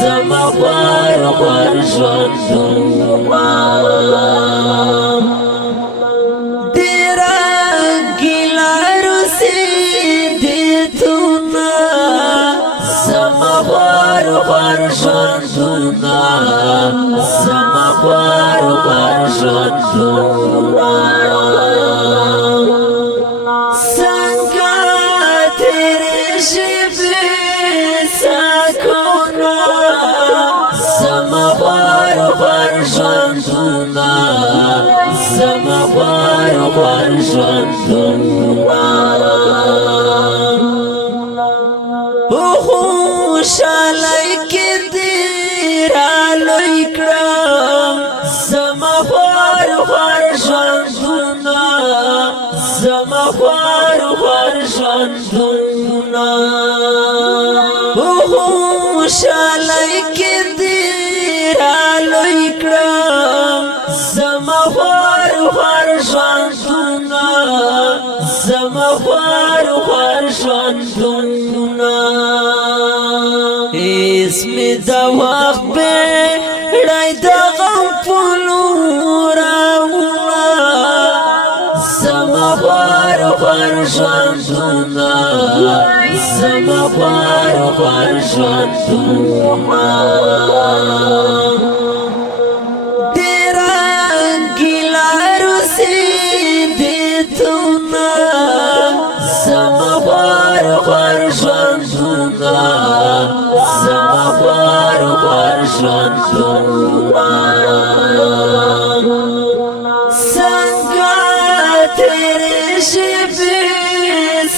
زما خوار خوار ژوندونه ډېره ګیله رسېدېدونه زما خوار خوار ژوندونه زما خوار خوار ژوندونه څنګه تېرې شوې سکونه زما خوار خوار ژوندونه زما خوار خوار ژوندونه په خوشحالۍ کې دې رالوی کړم زما خوار خوار ژوندونه زما خوار خوار ژوندونه په خوشحالۍ کې دې رالوی کړم زما خوار خوار ژوندونه زما خوار خوار ژوندونه هېڅ مې د وخت بیړۍ د غم په لور راوړه زما خوار خوار ژوندونه زما خوار خوار ژوندونه ډېره ګیله رسېدېدونه زما خوار خوار ژوندونه زما خوار خوار ژوندونه څنګه تېرې شوې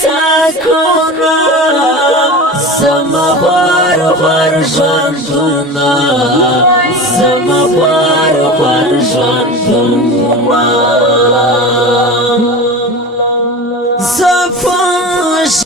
سکونه زما خوار خوار ژوندونه زما خوار خوار ژوندونه